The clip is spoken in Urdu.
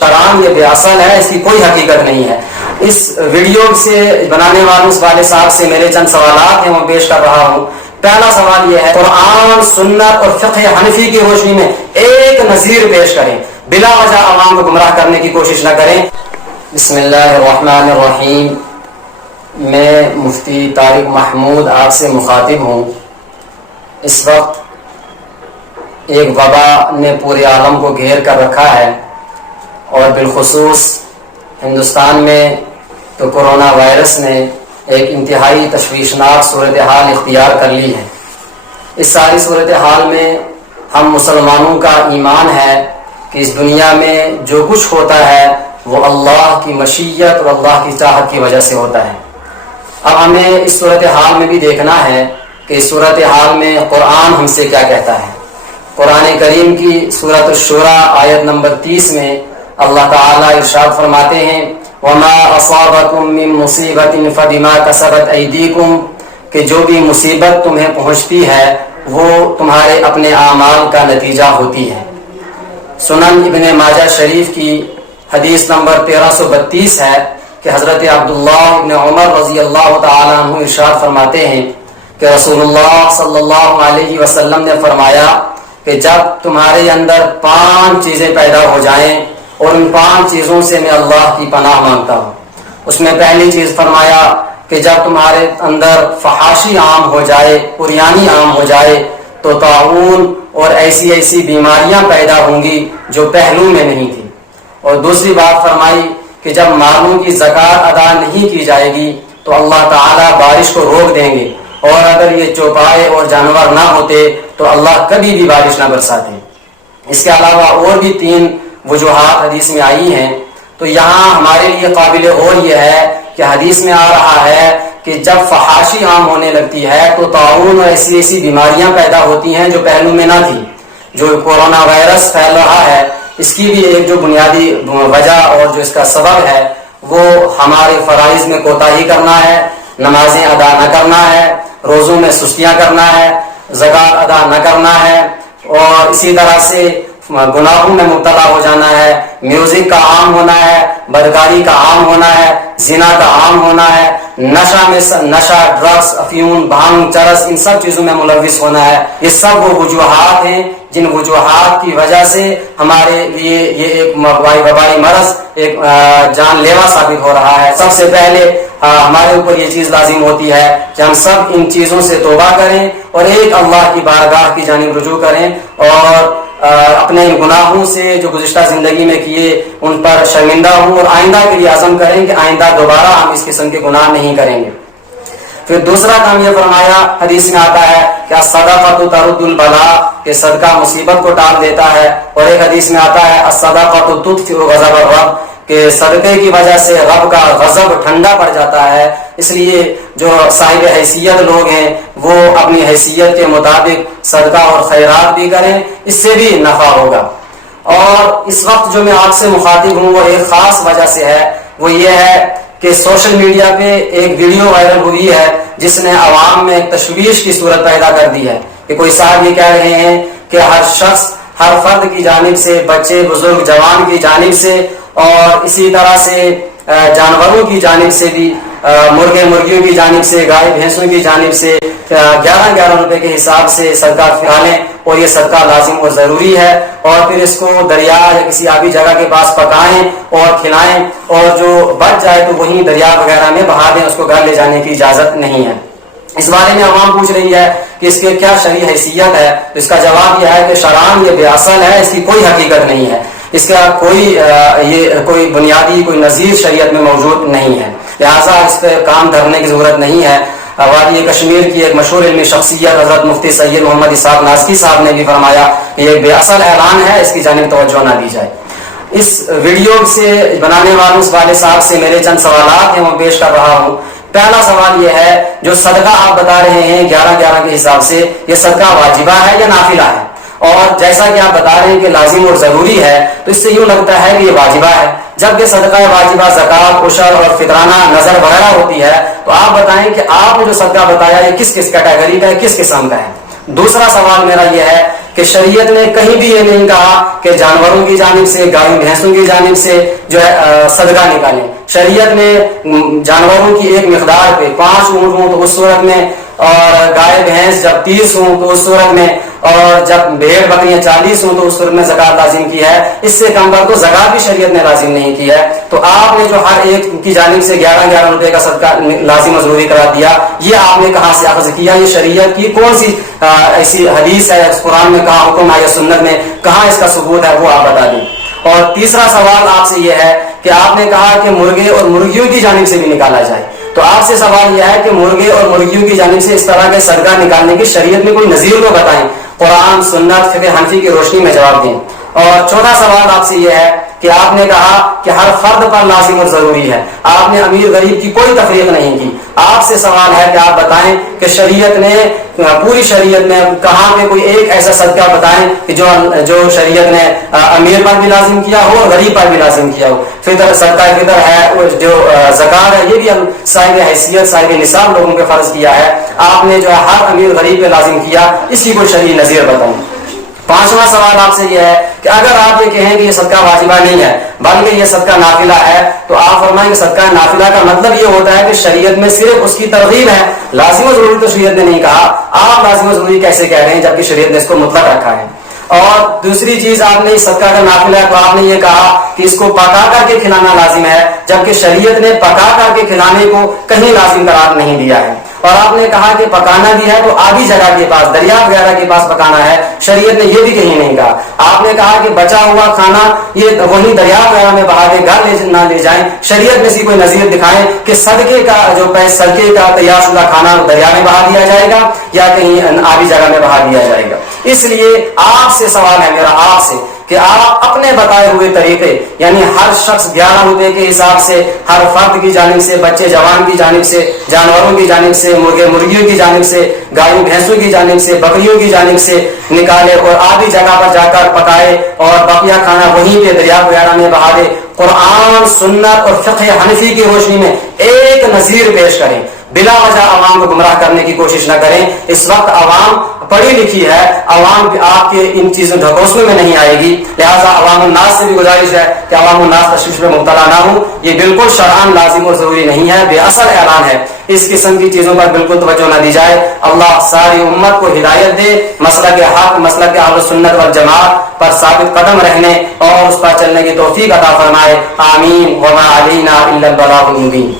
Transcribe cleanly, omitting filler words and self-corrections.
شران یہ بے اصل ہے، اس کی کوئی حقیقت نہیں ہے۔ اس ویڈیو سے بنانے والوں والے صاحب سے میرے چند سوالات ہیں وہ پیش کر رہا ہوں۔ پہلا سوال یہ ہے، قرآن، سنت اور فقہ حنفی کی روشنی میں ایک نظیر پیش کریں، بلا وجہ عوام کو گمراہ کرنے کی کوشش نہ کریں۔ بسم اللہ الرحمن الرحیم۔ میں مفتی طارق محمود آپ سے مخاطب ہوں۔ اس وقت ایک وبا نے پورے عالم کو گھیر کر رکھا ہے، اور بالخصوص ہندوستان میں تو کرونا وائرس نے ایک انتہائی تشویشناک صورتحال اختیار کر لی ہے۔ اس ساری صورتحال میں ہم مسلمانوں کا ایمان ہے کہ اس دنیا میں جو کچھ ہوتا ہے وہ اللہ کی مشیت اور اللہ کی چاہت کی وجہ سے ہوتا ہے۔ اب ہمیں اس صورتحال میں بھی دیکھنا ہے کہ اس صورتحال میں قرآن ہم سے کیا کہتا ہے۔ قرآن کریم کی سورۃ الشورى آیت نمبر 30 میں اللہ تعالیٰ ارشاد فرماتے ہیں، وَمَا أَصَابَكُم مِّن مُّصِيبَةٍ فَبِمَا كَسَبَتْ أَيْدِيكُمْ، کہ جو بھی مصیبت تمہیں پہنچتی ہے وہ تمہارے اپنے اعمال کا نتیجہ ہوتی ہے۔ سنن ابن ماجہ شریف کی حدیث نمبر 1332 ہے کہ حضرت عبداللہ ابن عمر رضی اللہ تعالیٰ عنہ ارشاد فرماتے ہیں کہ رسول اللہ صلی اللہ علیہ وسلم نے فرمایا کہ جب تمہارے اندر 5 چیزیں پیدا ہو جائیں اور ان 5 چیزوں سے میں اللہ کی پناہ مانگتا ہوں۔ اس میں پہلی چیز فرمایا کہ جب تمہارے اندر فحاشی عام ہو جائے، عریانی عام ہو جائے، تو طاعون اور ایسی ایسی بیماریاں پیدا ہوں گی جو پہلو میں نہیں تھی۔ اور دوسری بات فرمائی کہ جب مالوں کی زکوٰۃ ادا نہیں کی جائے گی تو اللہ تعالیٰ بارش کو روک دیں گے، اور اگر یہ چوپائے اور جانور نہ ہوتے تو اللہ کبھی بھی بارش نہ برساتے۔ اس کے علاوہ اور بھی 3 وجوہات حدیث میں آئی ہیں۔ تو یہاں ہمارے لیے قابل غور یہ ہے کہ حدیث میں آ رہا ہے کہ جب فحاشی عام ہونے لگتی ہے تو طاعون اور ایسی ایسی بیماریاں پیدا ہوتی ہیں جو پہلو میں نہ تھی۔ جو کورونا وائرس پھیل رہا ہے اس کی بھی ایک جو بنیادی وجہ اور جو اس کا سبب ہے وہ ہمارے فرائض میں کوتاہی کرنا ہے، نمازیں ادا نہ کرنا ہے، روزوں میں سستیاں کرنا ہے، زکوٰۃ ادا نہ کرنا ہے، اور اسی طرح سے گناہوں میں مبتلا ہو جانا ہے، میوزک کا عام ہونا ہے، بدکاری کا عام ہونا ہے، زنا کا عام ہونا ہے، نشہ، ڈرگس، افیون، بھانگ، چرس، ان سب چیزوں میں ملوث ہونا ہے۔ یہ سب وہ وجوہات ہیں جن وجوہات کی وجہ سے ہمارے لیے یہ ایک وبائی مرض ایک جان لیوا ثابت ہو رہا ہے۔ سب سے پہلے ہمارے اوپر یہ چیز لازم ہوتی ہے کہ ہم سب ان چیزوں سے توبہ کریں اور ایک اللہ کی بارگاہ کی جانب رجوع کریں، اور اپنے گناہوں سے جو گزشتہ زندگی میں کیے ان پر شرمندہ ہوں، اور آئندہ کے لیے عزم کریں کہ آئندہ دوبارہ ہم اس قسم کے گناہ نہیں کریں گے۔ پھر دوسرا کام یہ فرمایا، حدیث میں آتا ہے کہ الصدقۃ ترد البلاء، کہ صدقہ مصیبت کو ٹال دیتا ہے، اور ایک حدیث میں آتا ہے الصدقۃ تطفئ غضب الرب، کہ صدقے کی وجہ سے رب کا غضب ٹھنڈا پڑ جاتا ہے۔ اس لیے جو صاحب حیثیت لوگ ہیں وہ اپنی حیثیت کے مطابق صدقہ اور خیرات بھی کریں، اس سے بھی نفع ہوگا۔ اور اس وقت جو میں آپ سے مخاطب ہوں وہ ایک خاص وجہ سے ہے، وہ یہ ہے کہ سوشل میڈیا پہ ایک ویڈیو وائرل ہوئی ہے جس نے عوام میں ایک تشویش کی صورت پیدا کر دی ہے کہ کوئی صاحب یہ کہہ رہے ہیں کہ ہر شخص، ہر فرد کی جانب سے، بچے، بزرگ، جوان کی جانب سے، اور اسی طرح سے جانوروں کی جانب سے بھی، مرغے مرغیوں کی جانب سے، گائے بھینسوں کی جانب سے 11 روپے کے حساب سے صدقہ ڈالیں، اور یہ صدقہ لازم اور ضروری ہے، اور پھر اس کو دریا یا کسی آبی جگہ کے پاس پکائیں اور کھلائیں، اور جو بچ جائے تو وہیں دریا وغیرہ میں بہا دیں، اس کو گھر لے جانے کی اجازت نہیں ہے۔ اس بارے میں عوام پوچھ رہی ہے کہ اس کے کیا شرعی حیثیت ہے، تو اس کا جواب یہ ہے کہ شرعاً یہ بے اصل ہے، اس کی کوئی حقیقت نہیں ہے، اس کا کوئی بنیادی کوئی نظیر شریعت میں موجود نہیں ہے، لہٰذا اس پہ کام دھرنے کی ضرورت نہیں ہے۔ وادی کشمیر کی ایک مشہور علمی شخصیت حضرت مفتی سید محمد اسحاق ناسکی صاحب نے بھی فرمایا کہ یہ بے اصل اعلان ہے، اس کی جانب توجہ نہ دی جائے۔ اس ویڈیو سے بنانے والوں والے صاحب سے میرے چند سوالات ہیں وہ پیش کر رہا ہوں۔ پہلا سوال یہ ہے، جو صدقہ آپ بتا رہے ہیں 11 کے حساب سے، یہ صدقہ واجبہ ہے یا نافلہ ہے؟ اور جیسا کہ آپ بتا رہے ہیں کہ لازم اور ضروری ہے، تو اس سے یوں لگتا ہے کہ یہ واجبہ ہے، جبکہ صدقہ واجبہ زکوٰۃ، عشر اور فطرانہ نظر وغیرہ ہوتی ہے۔ تو آپ بتائیں کہ آپ نے جو صدقہ بتایا یہ کس کس کیٹیگری کا ہے، کس قسم کا ہے؟ دوسرا سوال میرا یہ ہے کہ کہ شریعت نے کہیں بھی یہ نہیں کہا کہ جانوروں کی جانب سے گائے بھینسوں کی جانب سے جو ہے صدقہ نکالیں. شریعت نے جانوروں کی ایک مقدار پہ 5 اونٹ ہوں تو اس صورت میں, اور گائے بھینس جب 30 ہوں تو اس صورت میں, اور جب بھیڑ بکریاں 40 ہوں تو اس صورت میں زکات لازم کی ہے. اس سے کم پر تو زکات بھی شریعت نے لازم نہیں کی ہے. تو آپ نے جو ہر ایک کی جانب سے 11 روپے کا صدقہ لازم و ضروری قرار دیا, یہ آپ نے کہاں سے اخذ کیا؟ یہ شریعت کی کون سی ایسی حدیث ہے, قرآن میں کہاں حکم ہے یا سنت میں کہاں اس کا ثبوت ہے, وہ آپ بتا دیں. اور تیسرا سوال آپ سے یہ ہے کہ آپ نے کہا کہ مرغے اور مرغیوں کی جانب سے بھی نکالا جائے. تو آپ سے سوال یہ ہے کہ مرغے اور مرغیوں کی جانب سے اس طرح کے صدقہ نکالنے کی شریعت میں کوئی نظیر کو بتائیں, قرآن سنت فقہ حنفی کی روشنی میں جواب دیں. اور چوتھا سوال آپ سے یہ ہے کہ آپ نے کہا کہ ہر فرد پر لازم اور ضروری ہے, آپ نے امیر غریب کی کوئی تفریق نہیں کی. آپ سے سوال ہے کہ آپ بتائیں کہ شریعت نے, پوری شریعت میں کہاں پہ کوئی ایک ایسا صدقہ بتائیں کہ جو شریعت نے امیر پر بھی لازم کیا ہو اور غریب پر بھی لازم کیا ہو. فطر, صدقہ فطر ہے, جو زکات ہے, یہ بھی صاحب حیثیت صاحب نصاب لوگوں کے فرض کیا ہے. آپ نے جو ہے ہر امیر غریب پہ لازم کیا, اس کی کوئی شرعی نظیر بتائیں. پانچواں سوال آپ سے یہ ہے کہ اگر آپ یہ کہیں کہ یہ صدقہ واجبہ نہیں ہے بلکہ یہ صدقہ نافلہ ہے, تو آپ فرمائیں کہ صدقہ نافلہ کا مطلب یہ ہوتا ہے کہ شریعت میں صرف اس کی ترغیب ہے, لازم و ضروری تو شریعت نے نہیں کہا. آپ لازم و ضروری کیسے کہہ رہے ہیں جبکہ شریعت نے اس کو مطلق رکھا ہے؟ اور دوسری چیز, آپ نے صدقہ کا نافلہ ہے تو آپ نے یہ کہا کہ اس کو پکا کر کے کھلانا لازم ہے, جبکہ شریعت نے پکا کر کے کھلانے کو کہیں لازم قرار نہیں دیا ہے. اور آپ نے کہا کہ پکانا بھی ہے تو آبی جگہ کے پاس, دریا وغیرہ کے پاس پکانا ہے, شریعت نے یہ بھی کہیں نہیں کہا. آپ نے کہا کہ بچا ہوا کھانا یہ وہیں دریا وغیرہ میں بہا کے گھر نہ لے جائیں, شریعت میں سے کوئی نظیر دکھائیں کہ صدقے کا جو صدقے کا تیار شدہ کھانا دریا میں بہا دیا جائے گا یا کہیں آبی جگہ میں بہا دیا جائے گا. اس لیے آپ سے سوال ہے میرا آپ سے کہ آپ اپنے بتائے ہوئے طریقے, یعنی ہر شخص 11 روپے کے حساب سے, ہر فرد کی جانب سے, بچے جوان کی جانب سے, جانوروں کی جانب سے, مرغے مرغیوں کی جانب سے, گائوں بھینسوں کی جانب سے, بکریوں کی جانب سے نکالے اور آبی جگہ پر جا کر پکائے اور بقیہ کھانا وہیں پہ دریا وغیرہ میں بہا دے. قرآن سنت اور فقہ حنفی کی روشنی میں ایک نظیر پیش کریں, بلا وجہ عوام کو گمراہ کرنے کی کوشش نہ کریں. اس وقت عوام پڑھی لکھی ہے, عوام آپ کے ان چیزوں ڈھکوسلوں میں نہیں آئے گی, لہذا عوام الناس سے بھی گزارش ہے کہ عوام الناس تشویش میں مبتلا نہ ہوں. یہ بالکل شرعاً لازم اور ضروری نہیں ہے, بے اثر اعلان ہے. اس قسم کی چیزوں پر بالکل توجہ نہ دی جائے. اللہ ساری امت کو ہدایت دے, مسلک حق, مسلک اہل سنت والجماعت پر ثابت قدم رہنے اور اس پر چلنے کی توفیق عطا فرمائے. آمین. وما علینا الا البلاغ المبین.